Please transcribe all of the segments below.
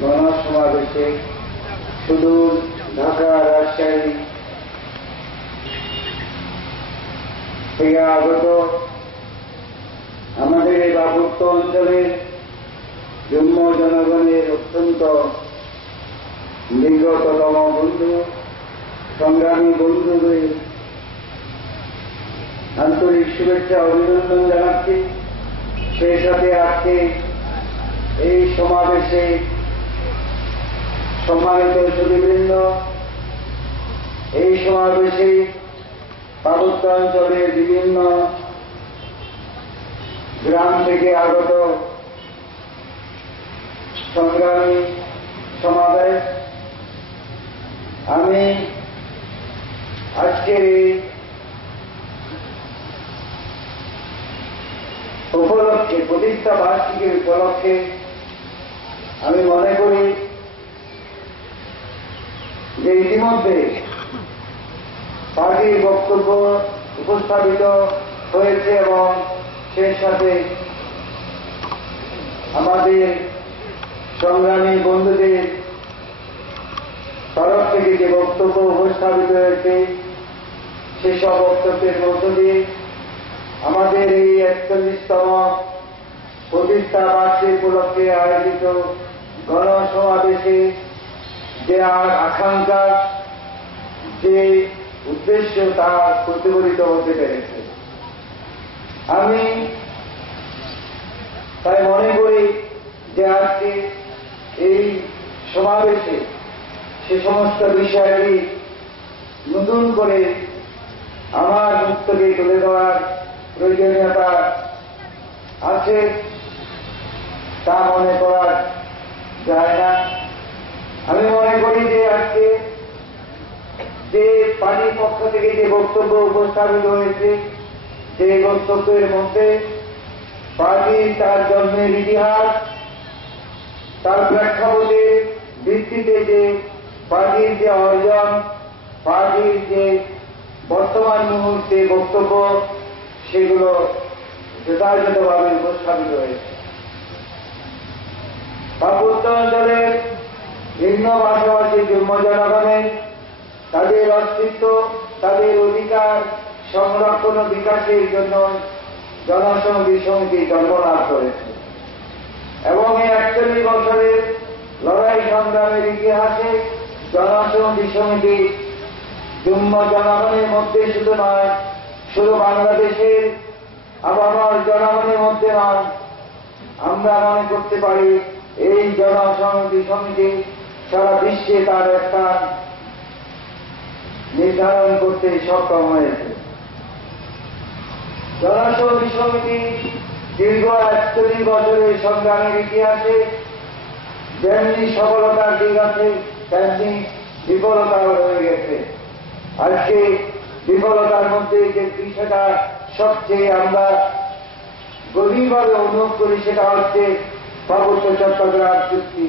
গণসমাবেশে সুদূর ঢাকা রাজশাহী থেকে আগত আমাদের এই পার্বত্য অঞ্চলের জম্ম জনগণের অত্যন্ত নিকটতম বন্ধু, সংগ্রামী বন্ধুদের আন্তরিক শুভেচ্ছা অভিনন্দন জানাচ্ছি। সেই সাথে আজকে এই সমাবেশে সম্মানিত সুধীবৃন্দ, এই সমাবেশে পার্বত্য অঞ্চলের বিভিন্ন গ্রাম থেকে আগত সংগ্রামী সমাবেশ। আমি আজকের এই উপলক্ষে, প্রতিষ্ঠা বার্ষিকীর উপলক্ষে আমি মনে করি যে ইতিমধ্যে পার্টির বক্তব্য উপস্থাপিত হয়েছে এবং সেই সাথে আমাদের সংগ্রামী বন্ধুদের তরফ থেকে যে বক্তব্য উপস্থাপিত হয়েছে সেসব বক্তব্যের মধ্য দিয়ে আমাদের এই ৪১তম প্রতিষ্ঠা বার্ষিকী উপলক্ষে আয়োজিত গণসমাবেশে যে আকাঙ্ক্ষা, যে উদ্দেশ্য তা প্রতিফলিত হতে পেরেছে। আমি তাই মনে করি যে আজকে এই সমাবেশে সে সমস্ত বিষয়টি নতুন করে আমার মুখ থেকে তুলে দেওয়ার প্রয়োজনীয়তা আছে তা মনে করা যায় না। আমি মনে করি যে আজকে যে পার্টির পক্ষ থেকে যে বক্তব্য উপস্থাপিত হয়েছে সেই বক্তব্যের মধ্যে পার্টি তার জন্মের ইতিহাস, তার প্রেক্ষাপটের ভিত্তিতে যে পার্টির যে অর্জন, পার্টির যে বর্তমান মুহূর্তে বক্তব্য, সেগুলো যথাযথভাবে উপস্থাপিত হয়েছে। পার্বত্য অঞ্চলের ভিন্ন ভাষাভাষী জন্ম জনগণের তাদের অস্তিত্ব, তাদের অধিকার সংরক্ষণ ও বিকাশের জন্য জনসংহতি সমিতি জন্মলাভ করেছে এবং এই ৪১ বছরের লড়াই সংগ্রামের ইতিহাসে জনসংহতি সমিতি জন্ম জনগণের মধ্যে শুধু নয়, শুধু বাংলাদেশের আবহাওয়ার জনগণের মধ্যে নয়, আমরা মনে করতে পারি এই জনসংহতি সমিতি সারা বিশ্বে তার একটা নির্ধারণ করতে সক্ষম হয়েছে। জনসংহতি সমিতি দীর্ঘ ৪১ বছরের সংগ্রামের ইতিহাসে যেমনি সফলতার দিক আছে তেমনি বিফলতাও রয়ে গেছে। আজকে বিফলতার মধ্যে যে বিষয়টা সবচেয়ে আমরা গভীরভাবে অনুভব করি সেটা হচ্ছে পার্বত্য চট্টগ্রাম চুক্তি।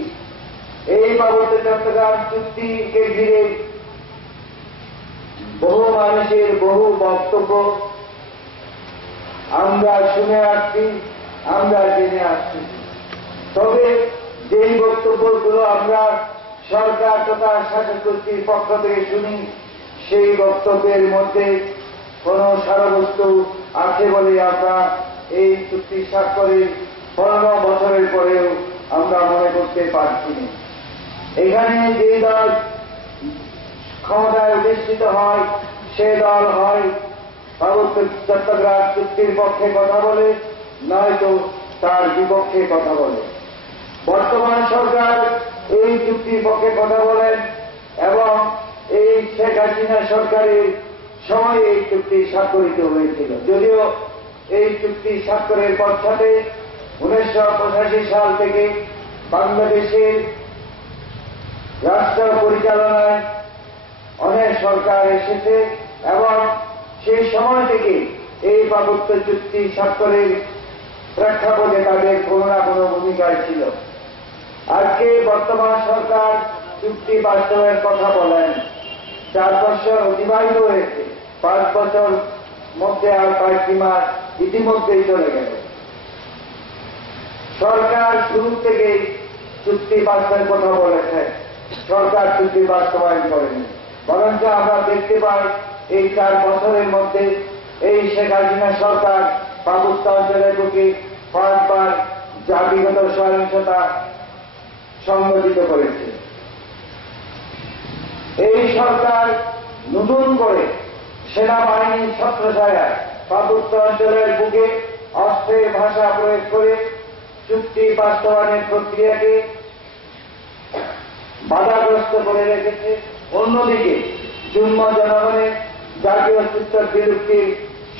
এই পার্বত্য চট্টগ্রাম চুক্তিকে ঘিরে বহু মানুষের বহু বক্তব্য আমরা শুনে আসছি, আমরা জেনে আসছি। তবে যেই বক্তব্যগুলো আমরা সরকার তথা শাসক গোষ্ঠীর পক্ষ থেকে শুনি, সেই বক্তব্যের মধ্যে কোন সারবস্তু আছে বলে আমরা এই চুক্তি স্বাক্ষরের ১৫ বছরের পরেও আমরা মনে করতে পারছি না। এখানে যে দল ক্ষমতায় অধিষ্ঠিত হয় সে দল হয় পার্বত্য চট্টগ্রাম চুক্তির পক্ষে কথা বলে, নয়তো তার বিপক্ষে কথা বলে। বর্তমান সরকার এই চুক্তির পক্ষে কথা বলেন এবং এই শেখ হাসিনা সরকারের সময় এই চুক্তি স্বাক্ষরিত হয়েছিল। যদিও এই চুক্তি স্বাক্ষরের পশ্চাতে ১৯৮৫ সাল থেকে বাংলাদেশের রাষ্ট্র পরিচালনায় অনেক সরকার এসেছে এবং সেই সময় থেকে এই পার্বত্য চুক্তি স্বাক্ষরের প্রেক্ষাপটে তাদের কোনো না কোনো ভূমিকায় ছিল। আজকে বর্তমান সরকার চুক্তি বাস্তবায়নের কথা বলেন। 4 বছর অতিবাহিত হয়েছে, 5 বছর মধ্যে আর কয়েকটি মাস ইতিমধ্যেই চলে গেল। সরকার শুরু থেকে চুক্তি বাস্তবায়নের কথা বলেছেন, সরকার চুক্তি বাস্তবায়ন করেনি। বরঞ্চ আমরা দেখতে পাই এই 4 বছরের মধ্যে এই শেখ হাসিনা সরকার পার্বত্য অঞ্চলের বুকে কয়েকবার জাতিগত সহিংসতা সংঘটিত করেছে। এই সরকার নতুন করে সেনাবাহিনীর ছত্রছায়ায় পার্বত্য অঞ্চলের বুকে অস্ত্রের ভাষা প্রয়োগ করে চুক্তি বাস্তবায়নের প্রক্রিয়াকে বাধাগ্রস্ত করে রেখেছে। অন্যদিকে জুম্ম জনগণের জাতীয় অস্তিত্বের বিলুপ্তির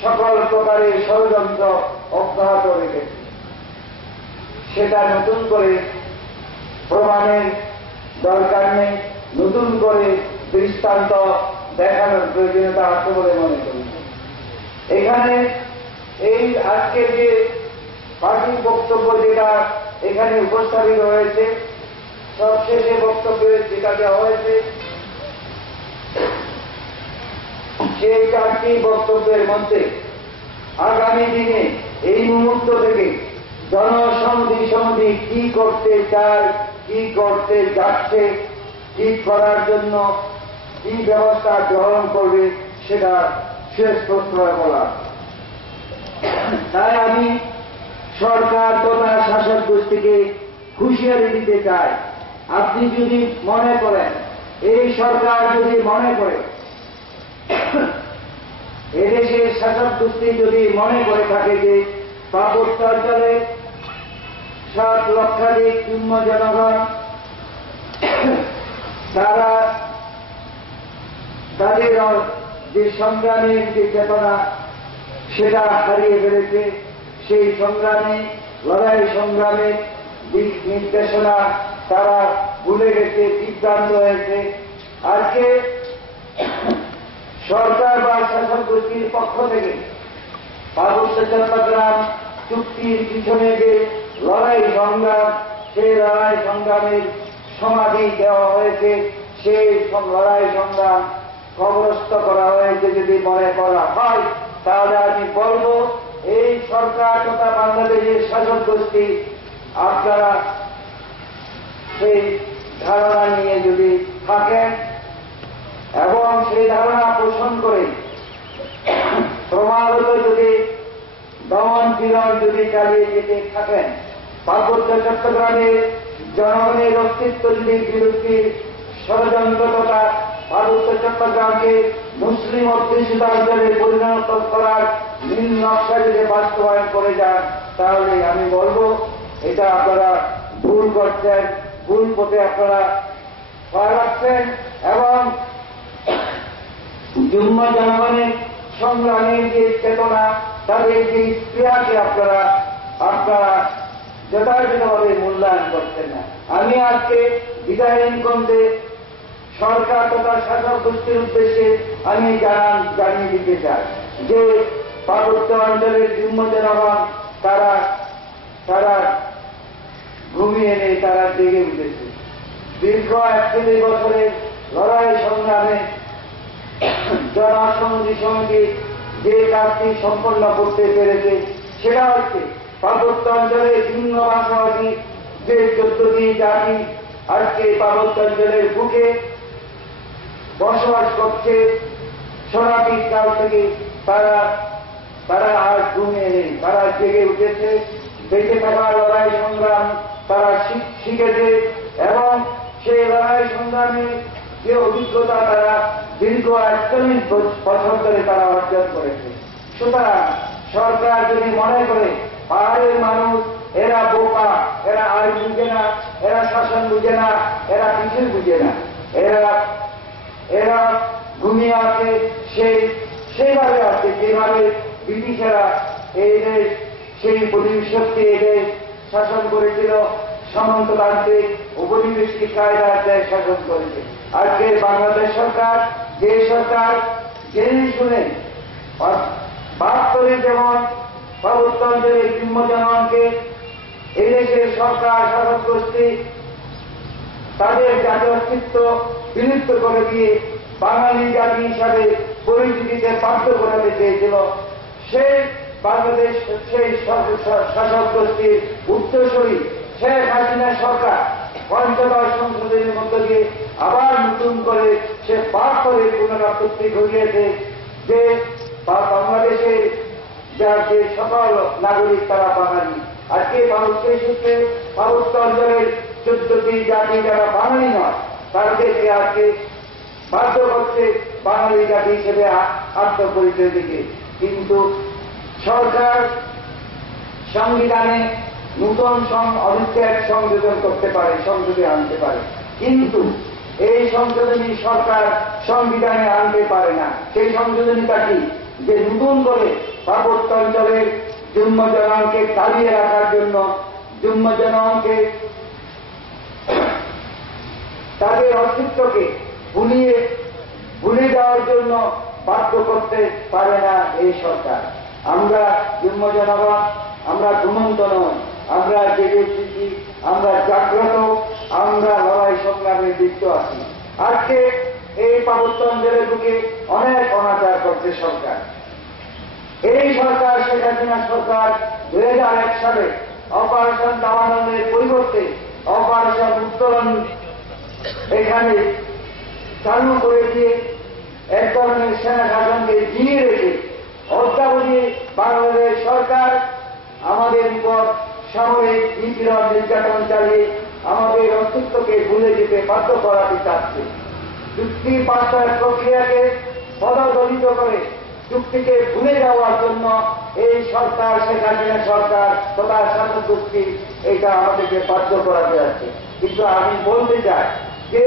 সকল প্রকারের ষড়যন্ত্র অব্যাহত রেখেছে। সেটা নতুন করে প্রমাণের দরকার নেই, নতুন করে দৃষ্টান্ত দেখানোর প্রয়োজনীয়তা আছে বলে মনে করি। এখানে এই আজকে যে পার্টির বক্তব্য যেটা এখানে উপস্থাপিত হয়েছে, সবশেষে বক্তব্যে যেটা দেওয়া হয়েছে, সেই 4টি বক্তব্যের মধ্যে আগামী দিনে এই মুহূর্ত থেকে জনসন্ধি কি করতে চায়, কি করতে যাচ্ছে, কি করার জন্য কি ব্যবস্থা গ্রহণ করবে সেটা শেষ প্রশ্রয় বলা। তাই আমি সরকার তথা শাসক গোষ্ঠীকে হুঁশিয়ারি দিতে চাই, আপনি যদি মনে করেন, এই সরকার যদি মনে করে, এদেশের শাসক গোষ্ঠী যদি মনে করে থাকে যে পার্বত্য অঞ্চলে 7 লক্ষাধিক জুম্ম জনগণ তারা তাদের যে সংগ্রামের যে চেতনা সেটা হারিয়ে ফেলেছে, সেই সংগ্রামে লড়াই সংগ্রামে দিক নির্দেশনা তারা ভুলে গেছে, বিভ্রান্ত হয়েছে। আজকে সরকার বা শাসক গোষ্ঠীর পক্ষ থেকে পার্বত্য চট্টগ্রাম চুক্তির পিছনে যে লড়াই সংগ্রাম, সেই লড়াই সংগ্রামের সমাধি দেওয়া হয়েছে, সেই লড়াই সংগ্রাম কবরস্থ করা হয়েছে যদি মনে করা হয়, তাহলে আমি বলব এই সরকার তথা বাংলাদেশের শাসক গোষ্ঠী আপনারা সেই ধারণা নিয়ে যদি থাকেন এবং সেই ধারণা পোষণ করে ক্রমাগত যদি দমন পীড়ন যদি চালিয়ে যেতে থাকেন, পার্বত্য চট্টগ্রামের জনগণের অস্তিত্ব যদি বিলুপ্তির ষড়যন্ত্র তথা পার্বত্য চট্টগ্রামকে মুসলিম অধ্যুষিত অঞ্চলে পরিণত করার নীল নকশা যদি বাস্তবায়ন করে যান, তাহলে আমি বলব এটা আপনারা ভুল করছেন, ভুল পথে আপনারা পা রাখছেন এবং জুম্ম জনগণের সংগ্রামের যে চেতনা, তাদের যে ক্রিয়াকে আপনারা যথাযথভাবে মূল্যায়ন করছেন না। আমি আজকে বিদায়হীন কণ্ঠে সরকার তথা শাসক গোষ্ঠীর উদ্দেশ্যে আমি জানিয়ে দিতে চাই যে পার্বত্য অঞ্চলের জুম্ম জনগণ তারা ঘুমিয়ে নেই, তারা জেগে উঠেছে। দীর্ঘ 41 বছরের লড়াই সংগ্রামে জনসংহতি সমিতি যে কাজটি সম্পন্ন করতে পেরেছে সেটা হচ্ছে পার্বত্য অঞ্চলের ভিন্ন ভাষাভাষী যে 14টি জাতি আজকে পার্বত্য অঞ্চলের বুকে বসবাস করছে, শতাব্দী কাল থেকে তারা আর ঘুমিয়ে নেই, তারা জেগে উঠেছে। বেঁচে থাকার লড়াই সংগ্রাম তারা শিখেছে এবং সেই লড়াই সংগ্রামে যে অভিজ্ঞতা তারা দীর্ঘ 41 বছর ধরে তারা অর্জন করেছে। সুতরাং সরকার যদি মনে করে পাহাড়ের মানুষ এরা বোকা, এরা আইন বুঝে না, এরা শাসন বুঝে না, এরা কিছুই বুঝে না, এরা ঘুমিয়ে আছে, সেইভাবে আছে যেভাবে ব্রিটিশেরা এই দেশ সেই প্রতিশক্তি এই দেশ শাসন করেছিল, সামন্ততান্ত্রিক উপনিবেশিক কায়দার দেশ শাসন করেছে। আজকে বাংলাদেশ সরকার যে সরকার জেনে শুনে 72 যেমন পার্বত্য অঞ্চলের জুম্ম জনগণকে এদেশের সরকার শাসক গোষ্ঠী তাদের জাতীয় অস্তিত্ব বিলুপ্ত করে দিয়ে বাঙালি জাতি হিসাবে পরিচিতিতে বাধ্য করাতে চেয়েছিল, সেই বাংলাদেশ সেই শাসক গোষ্ঠীর উত্তরসূরি শেখ হাসিনা সরকার পঞ্চদশ সংশোধনের মধ্য দিয়ে আবার নতুন করে সে পাপ করে পুনরাবৃত্তি ঘটিয়েছে যে বাংলাদেশে যার যে সকল নাগরিক তারা বাঙালি। আজকে ভারতের সূত্রে পার্বত্য অঞ্চলের 14টি জাতি যারা বাঙালি নয় তাদেরকে আজকে বাধ্য করছে বাঙালি জাতি হিসেবে আত্মপরিচয় দিকে। কিন্তু সরকার সংবিধানে নূতন অনুচ্ছেদ সংযোজন করতে পারে, সংসদে আনতে পারে, কিন্তু এই সংশোধনী সরকার সংবিধানে আনতে পারে না। সেই সংশোধনীটা কি? যে নতুন করে পার্বত্য অঞ্চলের জন্ম জনগণকে দাবিয়ে রাখার জন্য জন্ম জনগণকে তাদের অস্তিত্বকে ভুলে যাওয়ার জন্য বাধ্য করতে পারে না এই সরকার। আমরা জন্ম জনগণ, আমরা ঘুমন্ত নয়, আমরা জেগে উঠেছি, আমরা জাগ্রত, আমরা লড়াই সংগ্রামে লিপ্ত আছি। আজকে এই পার্বত্য অঞ্চলের বুকে অনেক অনাচার করছে সরকার। এই সরকার শেখ হাসিনা সরকার 2001 সালে অপারেশন দাবানলের পরিবর্তে অপারেশন উত্তরণ এখানে চালু করে দিয়ে এক ধরনের সেনা শাসনকে জিয়ে রেখে অদ্যাবধি বাংলাদেশ সরকার আমাদের উপর সামরিক নিপীড়ন নির্যাতন চালিয়ে আমাদের অস্তিত্বকে ভুলে যেতে বাধ্য করাতে চাচ্ছে। চুক্তির বাস্তবায়ন প্রক্রিয়াকে পদদলিত করে চুক্তিকে ভুলে যাওয়ার জন্য এই সরকার, শেখ হাসিনা সরকার তথা শাসক চুক্তি এটা আমাদেরকে বাধ্য করাতে যাচ্ছে। কিন্তু আমি বলতে চাই যে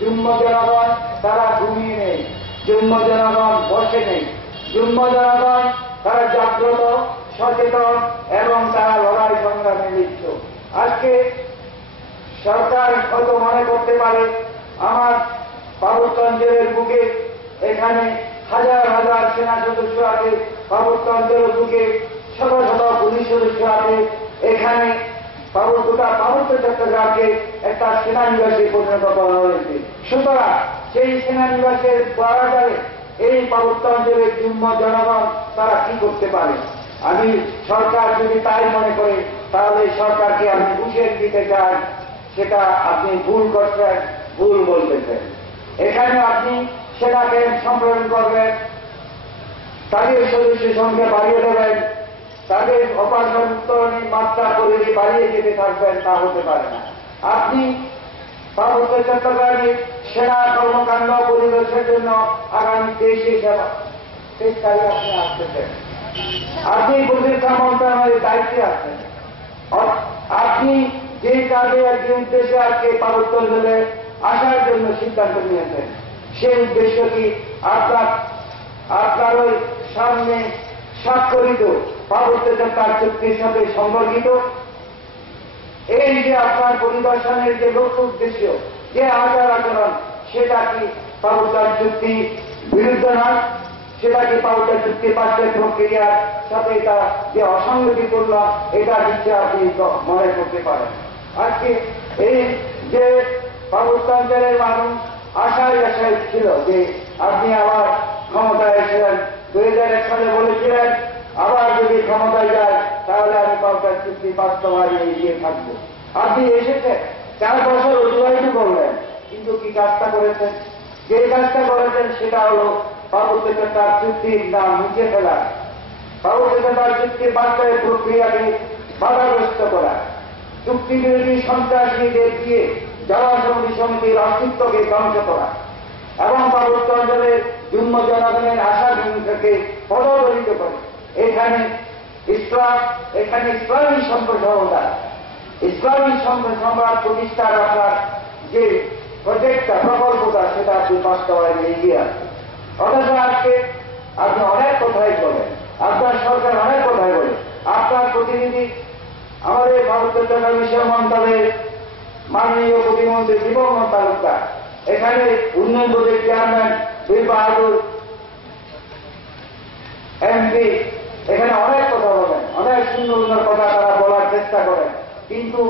জন্ম জনগণ তারা ঘুমিয়ে নেই, জন্ম জনগণ বসে নেই, জন্ম জনগণ তারা জাগ্রত, সচেতন এবং তারা লড়াই সংগ্রামে লিপ্ত। আজকে সরকার হয়তো মনে করতে পারে আমার পার্বত্য অঞ্চলের বুকে এখানে হাজার হাজার সেনা সদস্য আছে, পার্বত্য অঞ্চলের বুকে শত শত পুলিশ সদস্য আছে, এখানে পার্বত্য চট্টগ্রামকে একটা সেনানিবাসে পরিণত করা হয়েছে। সুতরাং সেই সেনানিবাসের বারাদারে এই পার্বত্য অঞ্চলের জন্ম জনগণ তারা কি করতে পারে? আমি সরকার যদি তাই মনে করে তাহলে সরকারকে আমি ঘুষের দিতে চাই, সেটা আপনি ভুল করছেন, ভুল বলতেছেন। এখানে আপনি সেনা ক্যাম্প সম্প্রসারণ করবেন, তাদের সদস্য সংখ্যা বাড়িয়ে দেবেন, তাদের অপারেশন উত্তরণের মাত্রা পরিধি বাড়িয়ে যেতে থাকবেন, তা হতে পারে না। আপনি পার্বত্য চট্টগ্রামে সেনা কর্মকাণ্ড পরিবেশের জন্য আগামী 23 তারিখ আপনি আসতেছেন, আপনি প্রতিরক্ষা মন্ত্রণালয়ের দায়িত্বে আছেন, আপনি যে কাজে যে উদ্দেশ্যে আজকে পার্বত্য অঞ্চলে আসার জন্য সিদ্ধান্ত নিয়েছেন সেই উদ্দেশ্য কি আপনার ওই সামনে স্বাক্ষরিত পার্বত্য চট্টগ্রাম চুক্তির সাথে সম্পর্কিত? এই যে আপনার পরিদর্শনের যে লক্ষ্য উদ্দেশ্য, যে আচার আচরণ, সেটা কি পার্বত্য চুক্তি বিরুদ্ধ নয়? সেটা কি পার্বত্য চুক্তি বাস্তবায়ন প্রক্রিয়ার সাথে এটা যে অসংগতিপূর্ণ, এটা দিচ্ছে আপনি মনে করতে পারেন? আজকে এই যে পার্বত্য অঞ্চলের মানুষ আশায় ছিল যে আপনি আবার ক্ষমতায় এসেছেন, 2001 সালে বলেছিলেন আবার যদি ক্ষমতায় যায় তাহলে আমি পার্বত্য চুক্তি বাস্তবায়নে এগিয়ে থাকবো। আপনি এসেছেন, 4 বছর অতিবাহিত করলেন, কিন্তু কি কাজটা করেছেন? যে কাজটা করেছেন সেটা হল পার্বত্য চট্টগ্রাম চুক্তির নাম মুছে ফেলা, পার্বত্য চট্টগ্রাম চুক্তির বাস্তবায়ন প্রক্রিয়াকে বাধাগ্রস্ত করা, চুক্তি বিরোধী সন্ত্রাসীদের দিয়ে জনসমিতি সমিতির অস্তিত্বকে ধ্বংস করা এবং পার্বত্য অঞ্চলের জন্ম জনগণের আশা ভূমিকাকে পদদলিত করে এখানে ইসলামী সম্প্রসারণতা, ইসলামী সম্রাট প্রতিষ্ঠার আপনার যে প্রজেক্টটা, প্রকল্পটা, সেটা আপনি বাস্তবায়নে এগিয়ে আসেন। অথচ আজকে আপনি অনেক কথাই বলেন, আপনার সরকার অনেক কথাই বলে, আপনার প্রতিনিধি আমাদের পার্বত্য চট্টগ্রাম বিষয় মন্ত্রণালয়ের মাননীয় প্রতিমন্ত্রী দীপঙ্কর তালুকদার, এখানে উন্নয়ন বোর্ডের চেয়ারম্যান বীর বাহাদুর এমপি, এখানে অনেক কথা বলেন, অনেক সুন্দর সুন্দর কথা তারা বলার চেষ্টা করেন, কিন্তু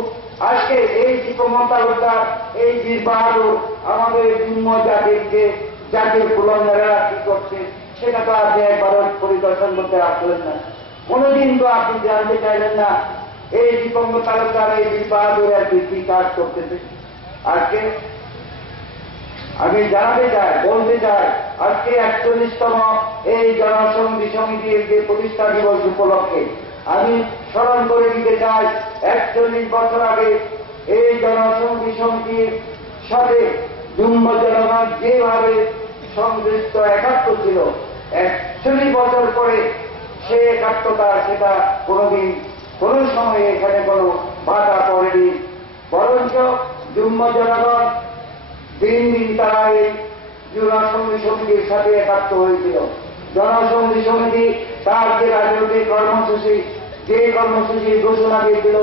আজকে এই দীপঙ্কর তালুকদার, এই বীর বাহাদুর আমাদের জন্ম জাতির যে জাতির পুলন্দারা কি করছে সেটা তো আপনি একবারও পরিদর্শন করতে আসলেন না। কোনদিন তো আপনি জানতে চাইলেন না এই দীপঙ্কর তালুকদার, এই বীর বাহাদুর আর কি কাজ করতেছে। আজকে আমি জানাতে চাই, বলতে চাই, আজকে 41তম এই জনসংহতি সমিতির যে প্রতিষ্ঠা দিবস উপলক্ষে আমি স্মরণ করে দিতে চাই, 41 বছর আগে এই জনসংহতি সমিতির সাথে যুগ্ম জনগণ যেভাবে সংশ্লিষ্ট একাত্ম ছিল, 41 বছর পরে সে একাত্মতা সেটা কোনোদিন কোন সময়ে এখানে কোনো বাধা পড়েনি, বরঞ্চ যুগ্ম জনগণ দিন দিন তারা এই জনসংহতি সমিতির সাথে একাত্ম হয়েছিল। জনসংহতি সমিতি তার যে রাজনৈতিক কর্মসূচি, যে কর্মসূচি ঘোষণা দিয়েছিল,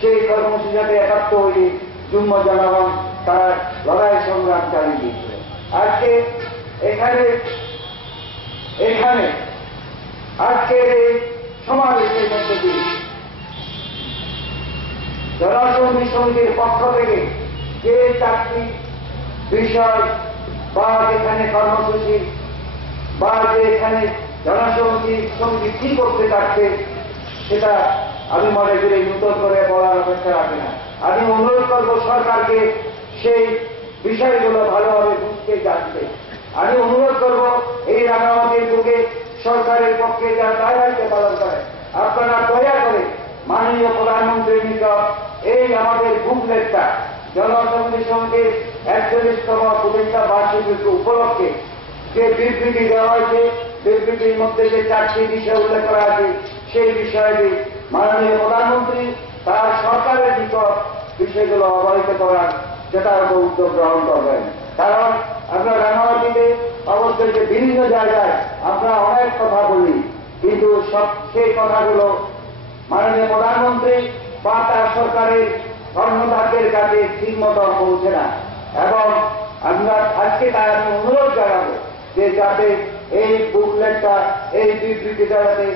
সেই কর্মসূচির সাথে একাত্ম হয়ে যুগ্ম জনগণ তারা লড়াই সংগ্রাম চালিয়ে দিয়েছিল। আজকে এখানে আজকের এই সমাবেশের মধ্য দিয়ে জনসংহতি সমিতির পক্ষ থেকে যে 4টি বিষয় বা যেখানে কর্মসূচি বা যে এখানে জনসংহতি সমিতি কি করতে চাচ্ছে সেটা আমি মনে করি নতুন করে বলার অপেক্ষা রাখি না। আমি অনুরোধ করব সরকারকে সেই বিষয়গুলো ভালোভাবে বুঝতে জানতে। আমি অনুরোধ করব এই রাঙামাটির বুকে সরকারের পক্ষে যারা দায়িত্ব পালন করে, আপনারা দয়া করে মাননীয় প্রধানমন্ত্রীর নিকট এই আমাদের বুকলেটটা জনসংহতি সমিতির 41তম প্রতিষ্ঠা বার্ষিকী উপলক্ষে যে বিবৃতি দেওয়া হয়েছে, বিবৃতির মধ্যে যে 4টি বিষয় উল্লেখ করা আছে, সেই বিষয়টি মাননীয় প্রধানমন্ত্রী তার সরকারের নিকট বিষয়গুলো অবহিত করার সেটার উপর উদ্যোগ গ্রহণ করবেন। কারণ আমরা রাঙামাটিতে অবশ্যই যে বিভিন্ন জায়গায় আমরা অনেক কথা বলি, কিন্তু সেই কথাগুলো মাননীয় প্রধানমন্ত্রী বা তার সরকারের কর্মকর্তাদের কাছে ঠিক মতো পৌঁছে না। এবং আমরা আজকে তার আমি অনুরোধ জানাবো যে যাতে এই বুকলেটটা, এই বিবৃতিটা যাতে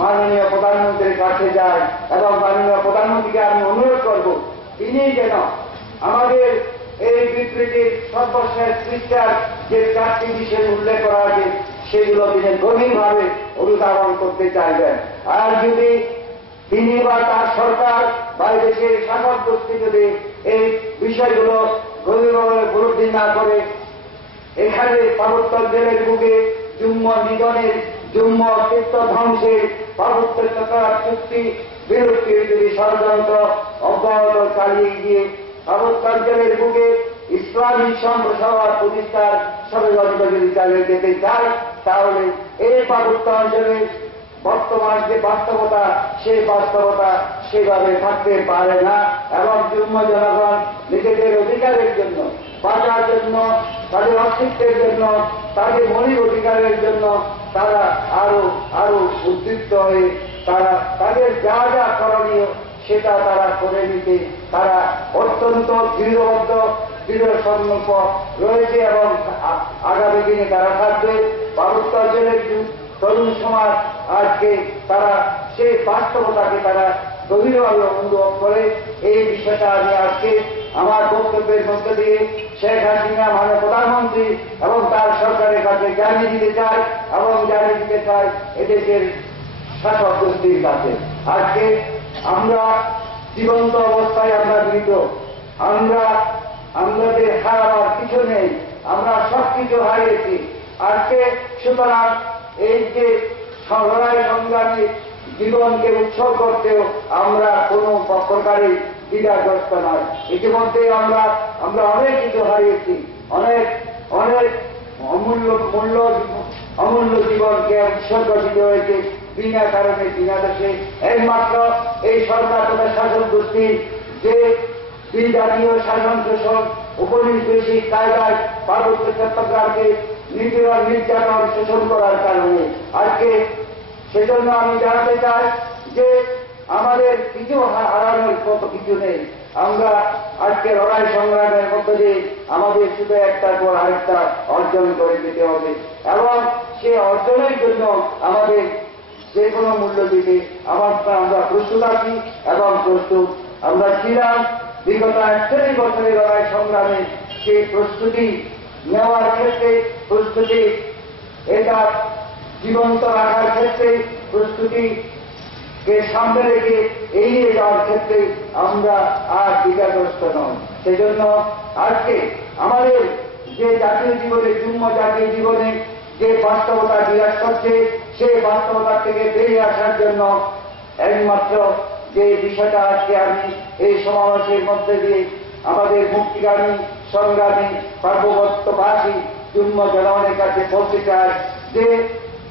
মাননীয় প্রধানমন্ত্রীর কাছে যায়, এবং মাননীয় প্রধানমন্ত্রীকে আমি অনুরোধ করব তিনি যেন আমাদের এই বিবৃতির সর্বশেষ পৃষ্ঠার যে 4টি বিষয় উল্লেখ করা আছে সেগুলো তিনি গভীরভাবে অনুধাবন করতে চাইবেন। আর যদি তিনি বা তার সরকার বা দেশের শাসক গোষ্ঠী যদি এই বিষয়গুলো গভীরভাবে উপলব্ধি না করে এখানে পার্বত্য জেলের বুকে যুগ্ম নিধনের, যুগ্ম অস্তিত্ব ধ্বংসের, পার্বত্য চুক্তি বিরক্তির যদি ষড়যন্ত্র অব্যাহত চালিয়ে গিয়ে পার্বত্যাঞ্চলের বুকে ইসলামী সম্প্রসারণ প্রতিষ্ঠার ষড়যন্ত্র যদি চালিয়ে যেতে চায়, তাহলে এই পার্বত্যাঞ্চলের বর্তমান যে বাস্তবতা, সেই বাস্তবতা সেভাবে থাকতে পারে না। এবং যুগ্ম জনগণ নিজেদের অধিকারের জন্য, বাঁচার জন্য, তাদের অস্তিত্বের জন্য, তাদের মৌলিক অধিকারের জন্য তারা আরো উদ্দীপ্ত হয়ে তারা তাদের যা যা করণীয় সেটা তারা করে নিতে তারা অত্যন্ত দৃঢ় সংকল্প রয়েছে এবং আগামী দিনে তারা থাকবে। পার্বত্যাঞ্চলের তরুণ সমাজ আজকে তারা সেই বাস্তবতাকে তারা গভীরভাবে অনুভব করে। এই বিষয়টা আমি আজকে আমার বক্তব্যের মধ্যে দিয়ে শেখ হাসিনা মাননীয় প্রধানমন্ত্রী এবং তার সরকারের কাছে জানিয়ে দিতে চাই, এবং জানিয়ে দিতে চাই এদেশের শাসক গোষ্ঠীর কাছে। আজকে আমরা জীবন্ত অবস্থায় আমরা মৃত, আমাদের হারাবার কিছু নেই, আমরা সবকিছু হারিয়েছি। আজকে সুতরাং এই যে লড়াই সংগ্রামে জীবনকে উৎসর্গ করতেও আমরা কোনো প্রকারে দ্বিধাগ্রস্ত নয়। ইতিমধ্যে আমরা অনেক কিছু হারিয়েছি, অনেক অমূল্য জীবনকে উৎসর্গ দিতে হয়েছে বিনা কারণে, বিনা দোষে। একমাত্র এই সরকার তথা শাসক গোষ্ঠীর যে বিজাতীয় শাসন শোষণ, উপনিবেশিক কায়দায় পার্বত্য চট্টগ্রামকে নির্যাতন শোষণ করার কারণে আজকে সেজন্য আমি জানাতে চাই যে আমাদের কিছু হারানোর কত কিছু নেই। আমরা আজকে লড়াই সংগ্রামের মধ্যে দিয়ে আমাদের শুধু একটার পর আরেকটা অর্জন করে দিতে হবে, এবং সে অর্জনের জন্য আমাদের যে কোনো মূল্য দিতে আমরা প্রস্তুত আছি এবং প্রস্তুত আমরা ছিলাম। বিগত 41 বছরের লড়াই সংগ্রামে সেই প্রস্তুতি নেওয়ার ক্ষেত্রে, প্রস্তুতি এটা জীবন্ত রাখার ক্ষেত্রে, প্রস্তুতিকে সামনে রেখে এগিয়ে যাওয়ার ক্ষেত্রে আমরা আর দ্বিধাগ্রস্ত নয়। সেজন্য আজকে আমাদের যে জাতীয় জীবনে, যুগ্ম জাতীয় জীবনে যে বাস্তবতা বিরাজ করছে, সেই বাস্তবতা থেকে বেরিয়ে আসার জন্য একমাত্র যে বিষয়টা আজকে আমি এই সমাবেশের মধ্যে দিয়ে আমাদের মুক্তিগামী সংগ্রামী পার্বত্যবাসী যুগ্ম জনগণের কাছে বলতে চাই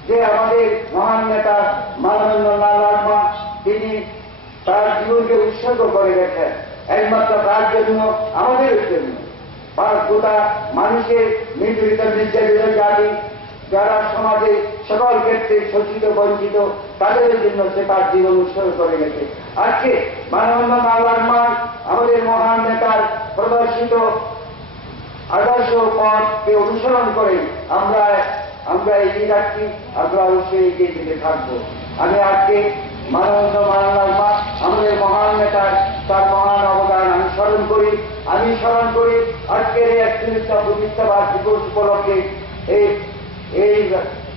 যে আমাদের মহান নেতা মাননীয় লালমা তিনি তার জীবনকে উৎসর্গ করে গেছেন একমাত্র তার জন্য, আমাদের জন্য, গোটা মানুষের নিপীড়িত নির্যাতিত জাতি যারা সমাজে সকল ক্ষেত্রে শোষিত বঞ্চিত তাদের জন্য সে তার জীবন উৎসর্গ করে গেছে। আজকে মাননীয় লালমা আমাদের মহান নেতার প্রদর্শিত আদর্শ পথকে অনুসরণ করে আমরা এগিয়ে যাচ্ছি, আমরা অবশ্যই এগিয়ে যেতে থাকবো। আমি আজকে মাননীয় লালমা আমাদের মহান নেতার তার মহান অবদান আমি স্মরণ করি আজকের এই 41তম প্রতিষ্ঠাবাদ দিবস উপলক্ষে এই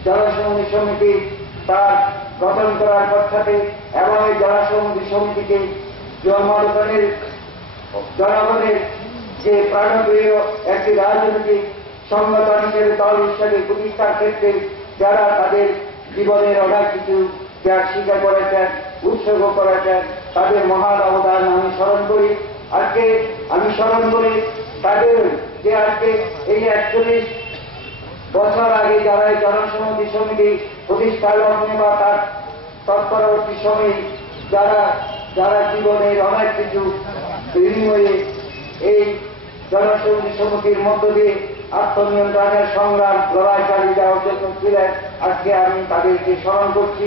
জনসংহতি সমিতি তার গঠন করার পক্ষে এবং এই জনসংহতি সমিতিকে জনগণের যে প্রাণপ্রিয় একটি রাজনৈতিক সংগঠন হিসেবে দল হিসেবে প্রতিষ্ঠার ক্ষেত্রে যারা তাদের জীবনের অনেক কিছু ত্যাগ স্বীকার করেছেন, উৎসর্গ করেছেন, তাদের মহান অবদান আমি স্মরণ করি। আজকে আমি স্মরণ করি তাদের যে আজকে এই 41 বছর আগে যারা এই জনসংহতি সমিতি প্রতিষ্ঠার লগ্নে বা তার তৎপরবর্তী সময়ে যারা জীবনের অনেক কিছু বিনিময়ে এই জনসংহতি সমিতির মধ্য দিয়ে আত্মনিয়ন্ত্রণের সংগ্রাম লড়াই চালিয়ে যাওয়ার জন্য ছিলেন, আজকে আমি তাদেরকে স্মরণ করছি।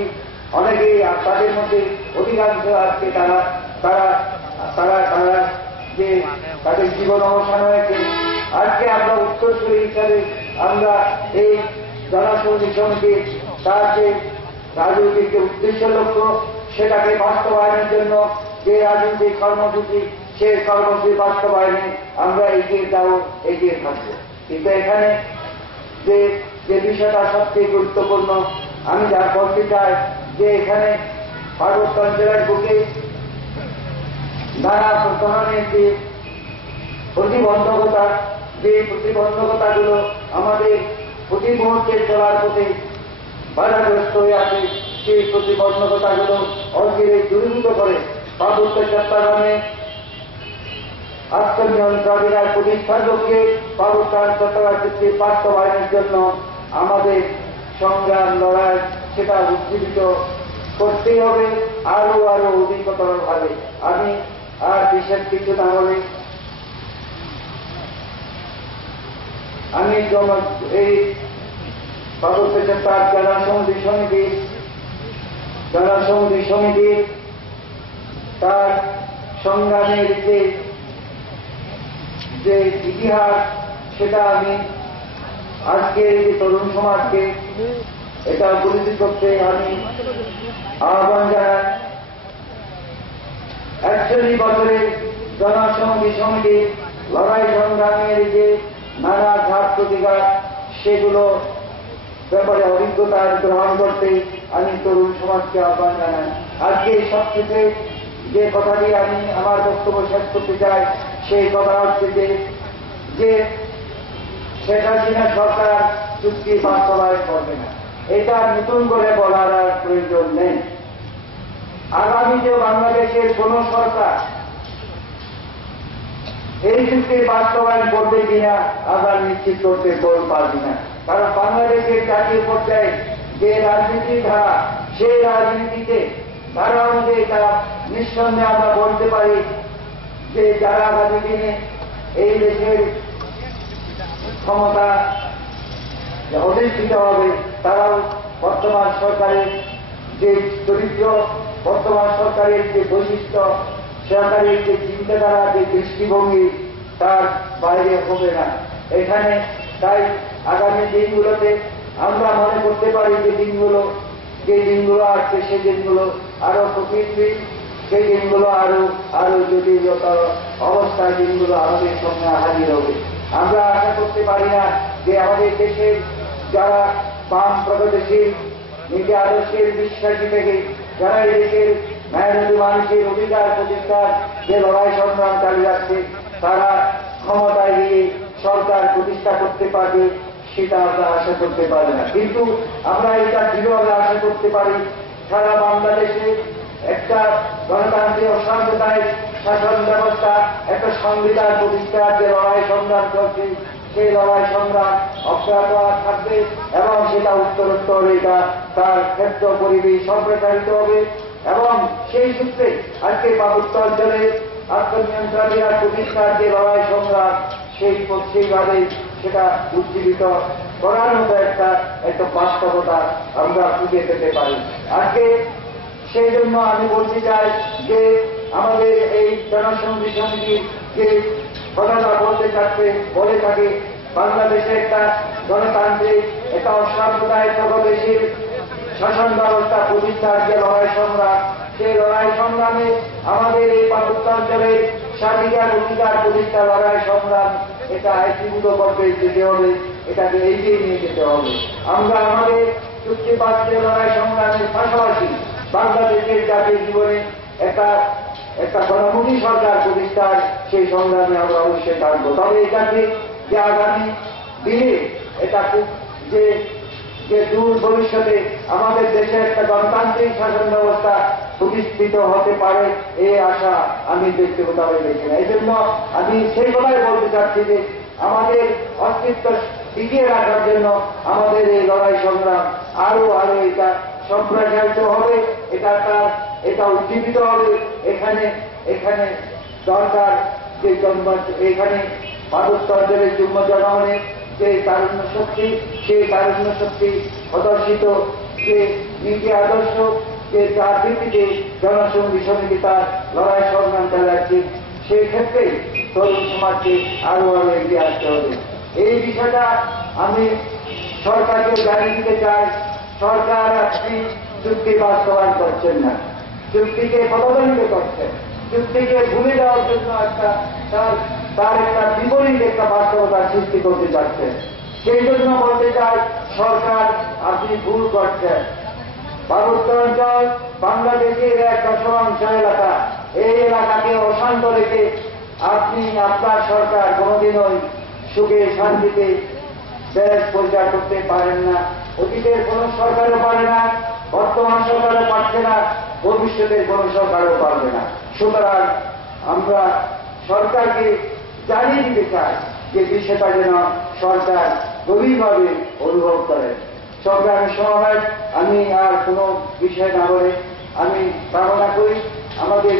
অনেকেই তাদের মধ্যে অধিকাংশ আজকে তারা যে তাদের জীবন অবসান হয়েছে। আজকে আমরা উত্তরসূরি হিসাবে আমরা এই জনসংহতি সমিতির তার যে রাজনৈতিক উদ্দেশ্য লক্ষ্য সেটাকে বাস্তবায়নের জন্য যে রাজনৈতিক কর্মসূচি, সেই কর্মসূচি বাস্তবায়নে আমরা এগিয়ে থাকবো। কিন্তু এখানে যে বিষয়টা সবচেয়ে গুরুত্বপূর্ণ আমি যা বলতে চাই যে এখানে পার্বত্য অঞ্চলের বুকে নানা ধরনের যে প্রতিবন্ধকতাগুলো আমাদের প্রতি মুহূর্তে চলার পথে বাধাগ্রস্ত হয়ে আছে, সেই প্রতিবন্ধকতাগুলো অচিরে দূরীভূত করে পার্বত্য চট্টগ্রামে আত্মনিয়ন্ত্রণের প্রতিষ্ঠার লক্ষ্যে পার্বত্য চট্টগ্রাম চুক্তি বাস্তবায়নের জন্য আমাদের সংগ্রাম লড়াই সেটা উজ্জীবিত করতেই হবে আরো অধিকতর ভাবে। আমি আর বিশেষ কিছু না বলে আমি এই পার্বত্য চট্টগ্রাম জনসংহতি সমিতির তার সংগ্রামের যে ইতিহাস সেটা আমি আজকে এই তরুণ সমাজকে এটা পরিচিত করতে আমি আহ্বান জানাই। 41 বছরের জনসংহতি সমিতির লড়াই সংগ্রামের যে নানা ঘাত প্রতিঘাত সেগুলো ব্যাপারে অভিজ্ঞতা গ্রহণ করতে আমি তরুণ সমাজকে আহ্বান জানাই। আজকে সবকিছু যে কথাটি আমি আমার বক্তব্য শেষ করতে চাই সেই কথা হচ্ছে যে শেখ হাসিনা সরকার চুক্তি বাস্তবায়ন করবে না, এটা নতুন করে বলার আর প্রয়োজন নেই। আগামী যে বাংলাদেশের কোন সরকার এই চুক্তির বাস্তবায়ন করবে কিনা আবার নিশ্চিত করতে পারবে না, কারণ বাংলাদেশের জাতীয় পর্যায়ে যে রাজনীতির ধারা সেই রাজনীতিতে ধারা অনুযায়ী তারা নিঃসন্দেহে আমরা বলতে পারি যে যারা আগামী দিনে এই দেশের ক্ষমতা অধিষ্ঠিত হবে তারাও বর্তমান সরকারের যে চরিত্র, বর্তমান সরকারের যে বৈশিষ্ট্য, সরকারের যে চিন্তাধারা, যে দৃষ্টিভঙ্গি তার বাইরে হবে না। এখানে তাই আগামী দিনগুলোতে আমরা মনে করতে পারি যে দিনগুলো আসছে সেই দিনগুলো আরো কঠিন, সেই দিনগুলো আরো জটিলতর অবস্থায় দিনগুলো আমাদের সামনে হাজির হবে। আমরা আশা করতে পারি না যে আমাদের দেশের যারা বাম প্রগতিশীল নীতি আদর্শের বিশ্বাসী থেকে যারা এই দেশের মেহনতি মানুষের অধিকার প্রতিষ্ঠার যে লড়াই সংগ্রাম চালিয়ে যাচ্ছে তারা ক্ষমতায় গিয়ে সরকার প্রতিষ্ঠা করতে পারবে সেটা আমরা আশা করতে পারি না, কিন্তু আমরা এটা দৃঢ়ভাবে আশা করতে পারি সারা বাংলাদেশে একটা গণতান্ত্রিক ও সাম্প্রদায়িক শাসন ব্যবস্থা, একটা সংবিধান প্রতিষ্ঠার যে লড়াই সংগ্রাম চলছে সেই লড়াই সংগ্রাম অব্যাহত থাকবে এবং সেটা উত্তরোত্তর এটা তার ক্ষেত্র পরিবেশ সম্প্রসারিত হবে এবং সেই সূত্রে আজকে পার্বত্য অঞ্চলে আত্মনিয়ন্ত্রণীরা প্রতিষ্ঠার যে লড়াই সংগ্রাম সেইভাবে সেটা উজ্জীবিত করার মতো একটা বাস্তবতা আমরা খুঁজে পেতে পারি। আজকে সেই জন্য আমি বলতে চাই যে আমাদের এই জনসংহতি সমিতির যে কথাটা বলে থাকে বাংলাদেশে একটা গণতান্ত্রিক একটা অসাম্প্রদায়িক দেশের শাসন ব্যবস্থা প্রতিষ্ঠার যে লড়াই সংগ্রাম, সেই লড়াই সংগ্রামে আমাদের এই পার্বত্য অঞ্চলের স্বাধিকার অধিকার প্রতিষ্ঠা লড়াই সংগ্রাম এটা একীভূত করতে যেতে হবে, এটাকে এগিয়ে নিয়ে যেতে হবে। আমরা আমাদের চুক্তিবাদী লড়াই সংগ্রামের পাশাপাশি বাংলাদেশের জাতীয় জীবনে একটা গণমুখী সরকার প্রতিষ্ঠার সেই সংগ্রামে আমরা অবশ্যই থাকবো। তবে এটাকে যে আগামী দিনে এটা খুব যে দূর ভবিষ্যতে আমাদের দেশে একটা গণতান্ত্রিক শাসন ব্যবস্থা প্রতিষ্ঠিত হতে পারে এই আশা আমি ব্যক্তিগতভাবে দেখি না। এই জন্য আমি সেই কথাই বলতে চাচ্ছি যে আমাদের অস্তিত্ব টিকিয়ে রাখার জন্য আমাদের এই লড়াই সংগ্রাম আরো এটা সম্প্রসারিত হবে, এটা উজ্জীবিত হবে। এখানে দরকার যে এখানে পার্বত্য অঞ্চলের যুগ্ম জনগণের যে তারুণ্য শক্তি, সেই তারুণ্য শক্তি প্রদর্শিত যে নীতি আদর্শ যে যার ভিত্তিতে জনসংহতি সমিতি তার লড়াই সংগ্রাম চালাচ্ছে, সেই ক্ষেত্রে তরুণ সমাজকে আরো এগিয়ে আসতে হবে। এই বিষয়টা আমি সরকারকে জানিয়ে দিতে চাই, সরকার আপনি চুক্তি বাস্তবায়ন করছেন না, চুক্তিকে পদদলিত করছেন, চুক্তিকে ভুলে দেওয়ার জন্য তার একটা বিপরীত একটা বাস্তবতা সৃষ্টি করতে চাচ্ছেন। সেই জন্য বলতে চাই সরকার আপনি ভুল করছেন। পার্বত্য অঞ্চল বাংলাদেশের এক দশমাংশ এলাকা, এই এলাকাকে অশান্ত রেখে আপনি আপনার সরকার কোনোদিনই সুখে শান্তিতে দেশ পরিচালনা করতে পারেন না। অতীতের কোন সরকারও পারে না, বর্তমান সরকারও পারছে না, ভবিষ্যতের কোন সরকারও পারবে না। সুতরাং আমরা সরকারকে জানিয়ে দিতে চাই যে বিষয়টা যেন সরকার গভীরভাবে অনুভব করে। সংগ্রামের সময় আমি আর কোনো বিষয় না বলে আমি কামনা করি আমাদের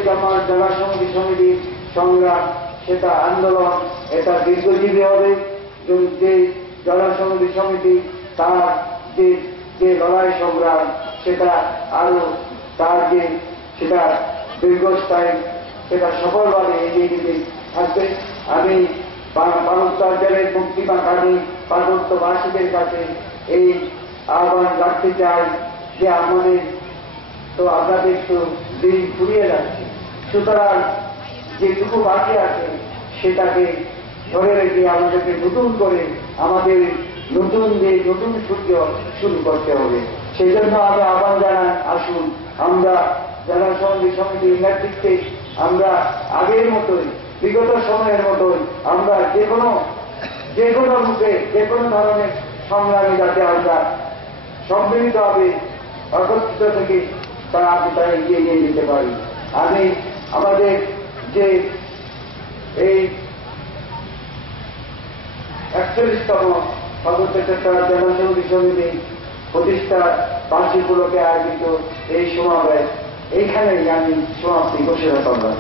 জনসংহতি সমিতির সংগ্রাম সেটা আন্দোলন এটা দীর্ঘজীবী হবে। যে জনসংহতি সমিতি তার যে লড়াই সংগ্রাম সেটা আরো তার সেটা দীর্ঘস্থায়ী সেটা সফলভাবে এগিয়ে দিতে থাকবে। আমি পার্বত্য অঞ্চলের মুক্তিকামী পার্বত্যবাসীদের কাছে এই আহ্বান রাখতে চাই যে আপনাদের তো দিন ফুরিয়ে যাচ্ছে, সুতরাং যেটুকু বাকি আছে সেটাকে ধরে রেখে আমাদেরকে নতুন করে আমাদের নতুন সূর্য শুরু করতে হবে। সেই জন্য আমি আহ্বান জানাই, আসুন আমরা জনসংহতি সমিতির নেতৃত্বে আমরা আগের মতোই বিগত সময়ের মতোই আমরা যে কোনো রূপে যে কোনো ধরনের সংগ্রামী যাতে আমরা সম্মিলিতভাবে একত্রিত থেকে তারা এগিয়ে নিয়ে যেতে পারি। আমি আমাদের যে এই 41তম পার্বত্য চট্টগ্রাম জনসংহতি সমিতি প্রতিষ্ঠা বার্ষিক উপলক্ষে আয়োজিত এই সমাবেশ এইখানেই আমি সমাপ্তি ঘোষণা করলাম।